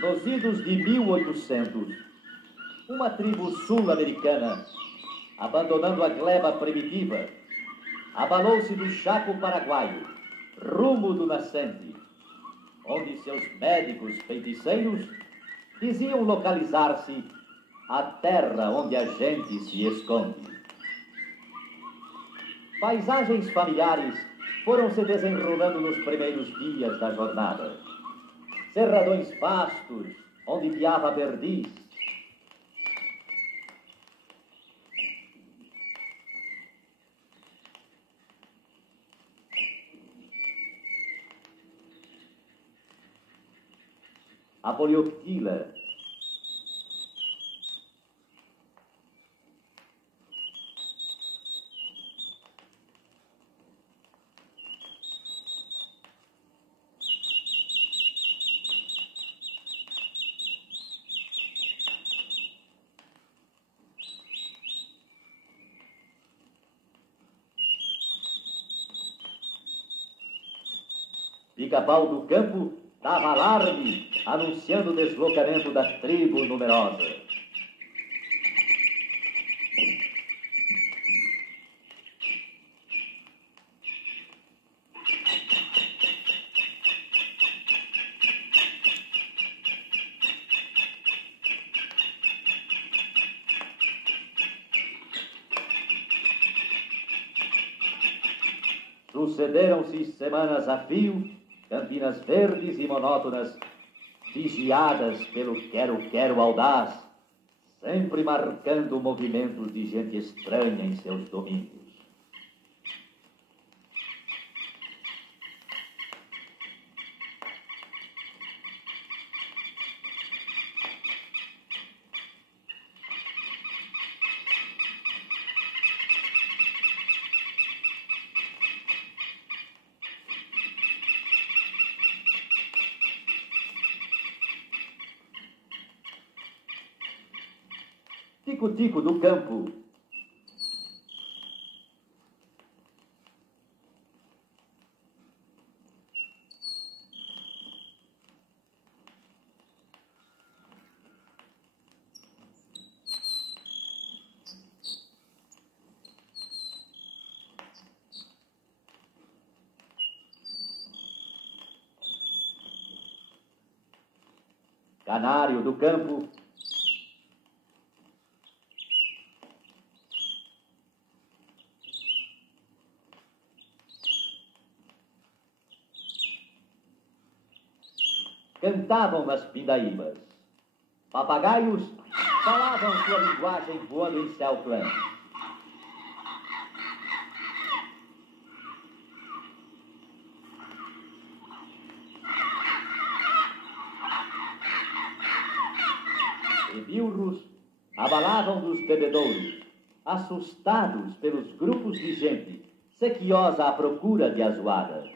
Nos idos de 1800, uma tribo sul-americana, abandonando a gleba primitiva, abalou-se do Chaco paraguaio, rumo do nascente, onde seus médicos feiticeiros diziam localizar-se a terra onde a gente se esconde. Paisagens familiares foram se desenrolando nos primeiros dias da jornada. Cerradões vastos, onde piava a perdiz. A polioptila. Pica-pau do campo dava alarme, anunciando o deslocamento da tribo numerosa. Sucederam-se semanas a fio, campinas verdes e monótonas, vigiadas pelo quero-quero audaz, sempre marcando movimentos de gente estranha em seus domínios. Tico-tico do campo. Canário do campo. Cantavam nas pindaíbas. Papagaios falavam sua linguagem voando em céu plano. E bilros abalavam dos bebedouros, assustados pelos grupos de gente sequiosa à procura de azuada.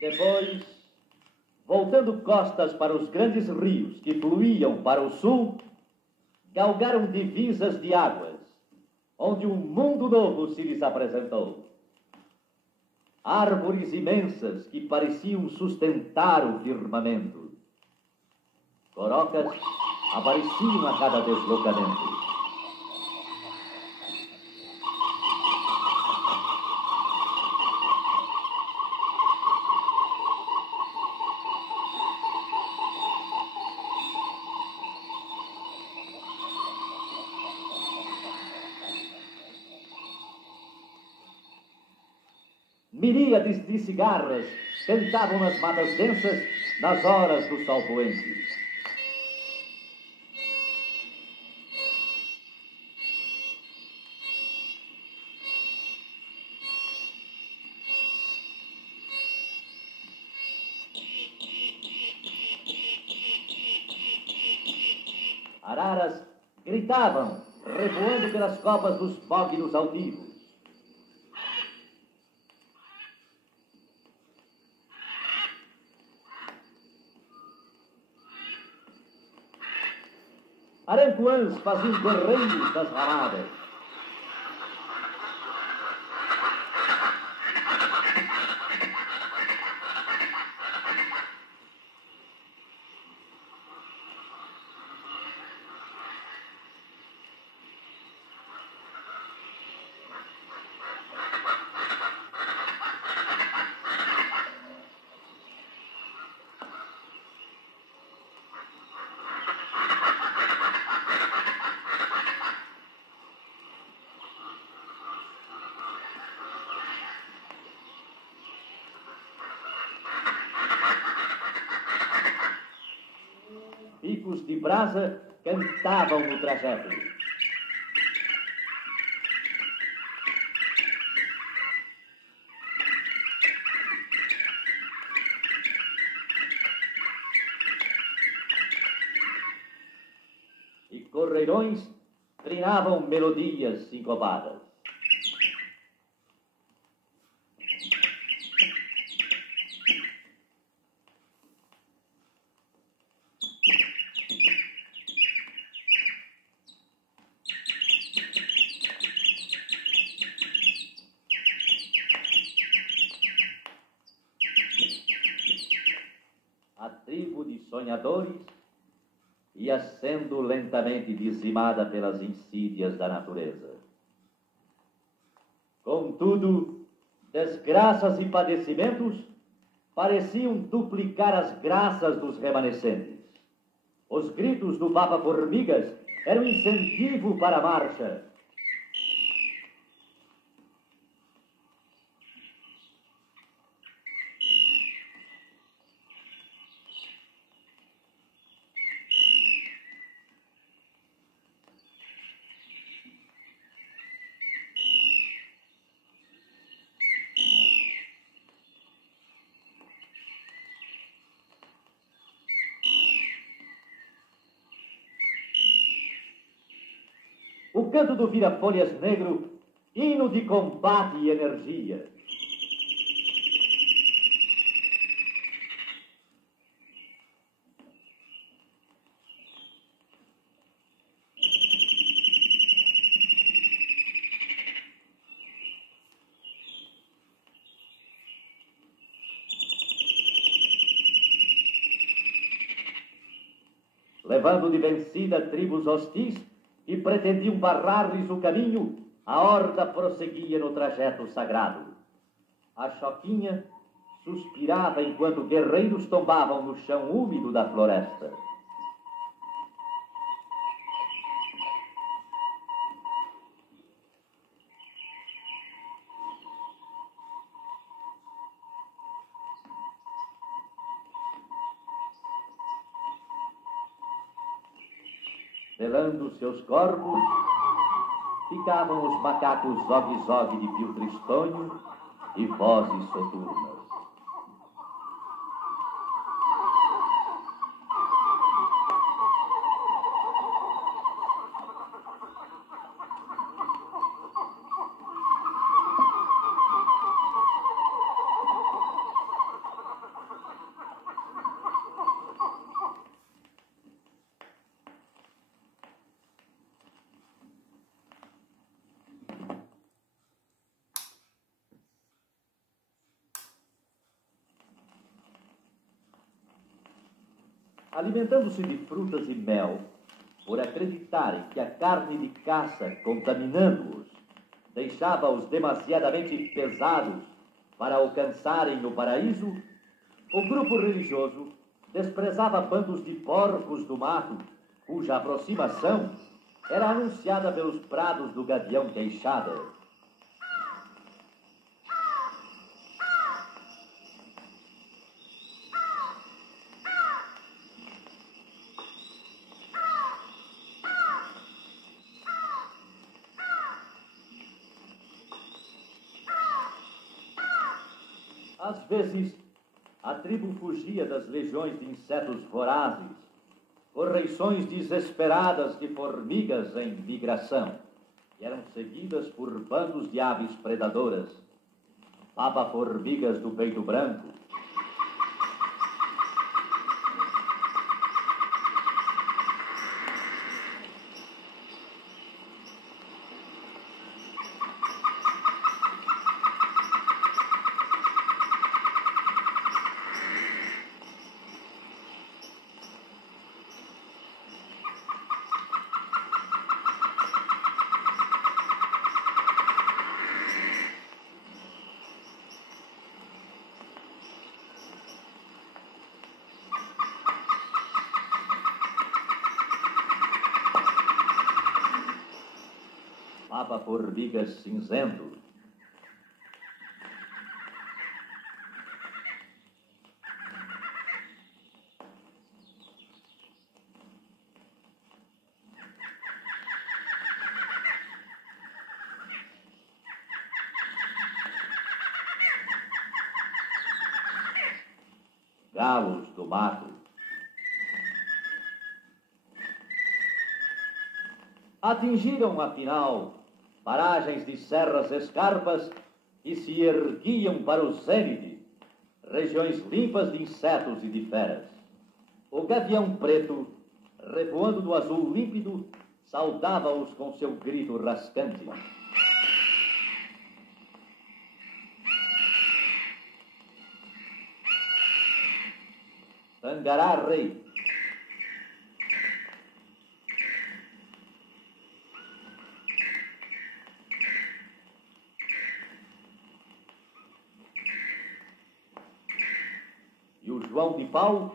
Depois, voltando costas para os grandes rios que fluíam para o sul, galgaram divisas de águas, onde um mundo novo se lhes apresentou. Árvores imensas que pareciam sustentar o firmamento. Corocas apareciam a cada deslocamento. Miríades de cigarras cantavam nas matas densas nas horas do sol poente. Araras gritavam, revoando pelas copas dos mognos altivos. Arancoãs faziam guerreiros das ramadas. Picos de brasa cantavam no trajeto. E correirões trinavam melodias sincopadas. A tribo de sonhadores ia sendo lentamente dizimada pelas insídias da natureza. Contudo, desgraças e padecimentos pareciam duplicar as graças dos remanescentes. Os gritos do Papa Formigas eram incentivo para a marcha. O canto do vira-folhas negro, hino de combate e energia. Levando de vencida tribos hostis que pretendiam barrar-lhes o caminho, a horda prosseguia no trajeto sagrado. A choquinha suspirava enquanto guerreiros tombavam no chão úmido da floresta. Velando seus corpos, ficavam os macacos zog-zog de Pio Tristonho e vozes soturnas. Alimentando-se de frutas e mel, por acreditarem que a carne de caça, contaminando-os, deixava-os demasiadamente pesados para alcançarem no paraíso, o grupo religioso desprezava bandos de porcos do mato, cuja aproximação era anunciada pelos prados do Gavião Queixada. Às vezes, a tribo fugia das legiões de insetos vorazes, correições desesperadas de formigas em migração, que eram seguidas por bandos de aves predadoras, papa-formigas do peito branco. Papa-formigas cinzento. Galos do mato. Atingiram, afinal, paragens de serras escarpas que se erguiam para o zênite, regiões limpas de insetos e de feras. O gavião preto, revoando no azul límpido, saudava-os com seu grito rascante. Tangará rei. E o João de Pau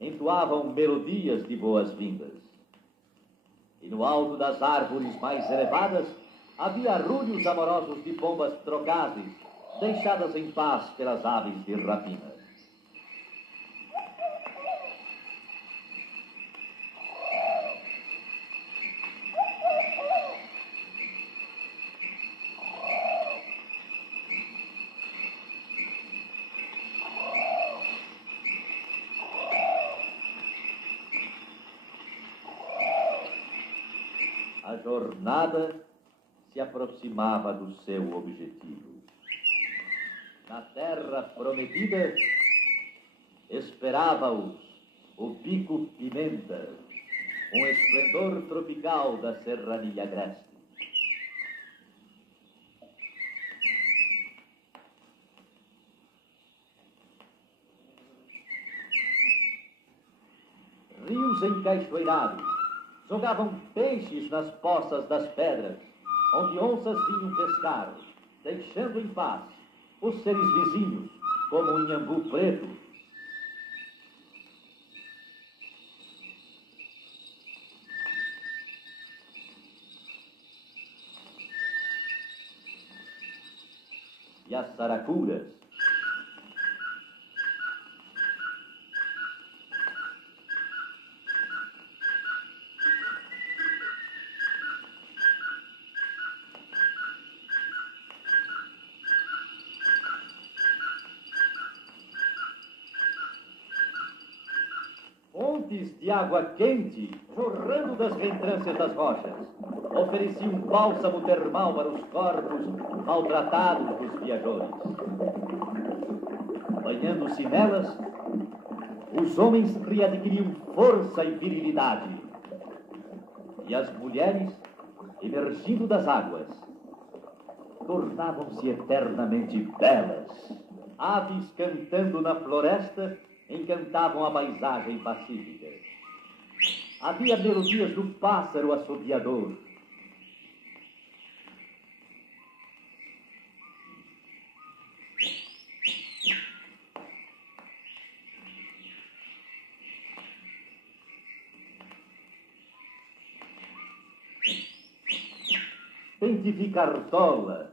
entoavam melodias de boas-vindas. E no alto das árvores mais elevadas havia arrulhos amorosos de pombas trocazes, deixadas em paz pelas aves de rapina. A jornada se aproximava do seu objetivo. Na terra prometida, esperava-os o Pico Pimenta, um esplendor tropical da serrania agreste. Rios encaixoeirados jogavam peixes nas poças das pedras, onde onças vinham pescar, deixando em paz os seres vizinhos, como o inhambu preto. E as saracuras. Fontes de água quente jorrando das reentrâncias das rochas ofereciam um bálsamo termal para os corpos maltratados dos viajores. Banhando-se nelas, os homens readquiriam força e virilidade. E as mulheres, emergindo das águas, tornavam-se eternamente belas. Aves cantando na floresta encantavam a paisagem pacífica. Havia melodias do pássaro assobiador. Pente cartola.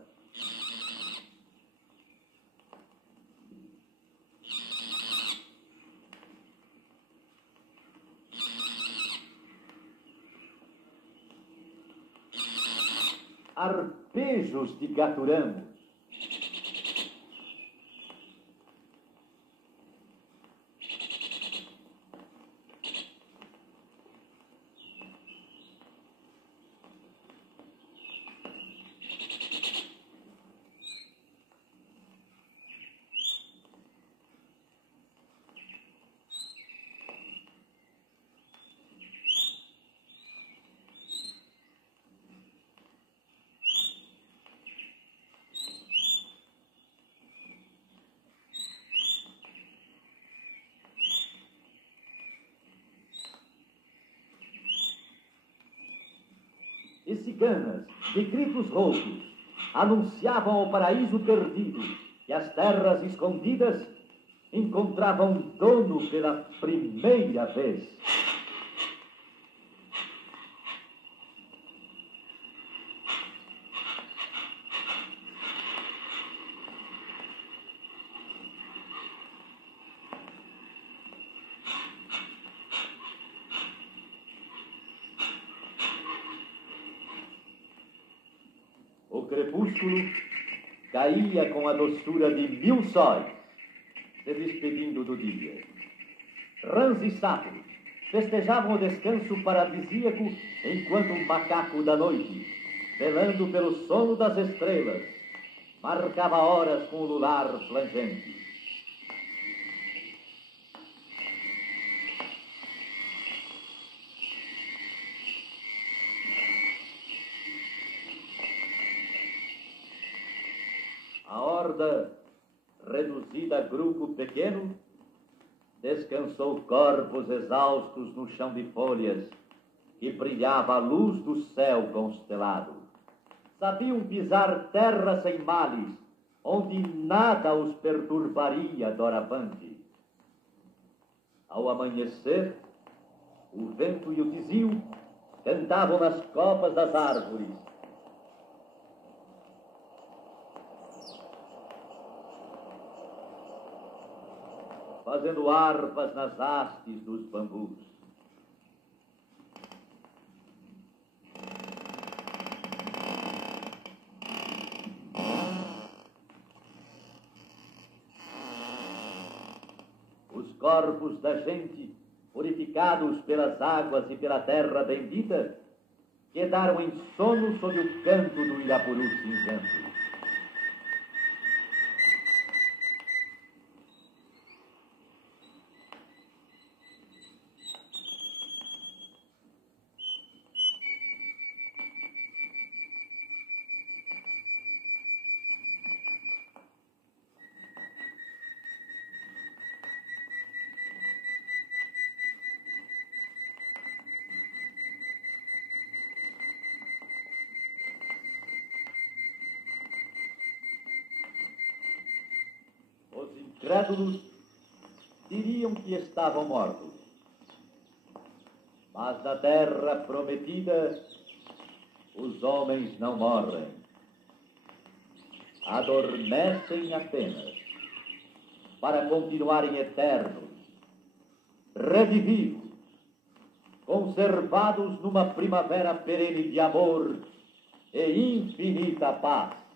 Arpejos de gaturamos. e ciganas, de gritos roucos, anunciavam ao paraíso perdido que as terras escondidas encontravam dono pela primeira vez. O crepúsculo caía com a doçura de 1000 sóis, se despedindo do dia. Rãs e sapos festejavam o descanso paradisíaco enquanto o macaco da noite, velando pelo sono das estrelas, marcava horas com o luar plangente. A horda, reduzida a grupo pequeno, descansou corpos exaustos no chão de folhas que brilhava a luz do céu constelado. Sabiam pisar terra sem males, onde nada os perturbaria doravante. Ao amanhecer, o vento e o tizio cantavam nas copas das árvores, fazendo harpas nas hastes dos bambus. Os corpos da gente, purificados pelas águas e pela terra bendita, quedaram em sono sob o canto do Irapuru cinzento. Os incrédulos diriam que estavam mortos, mas na terra prometida os homens não morrem. Adormecem apenas para continuarem eternos, revividos, conservados numa primavera perene de amor e infinita paz.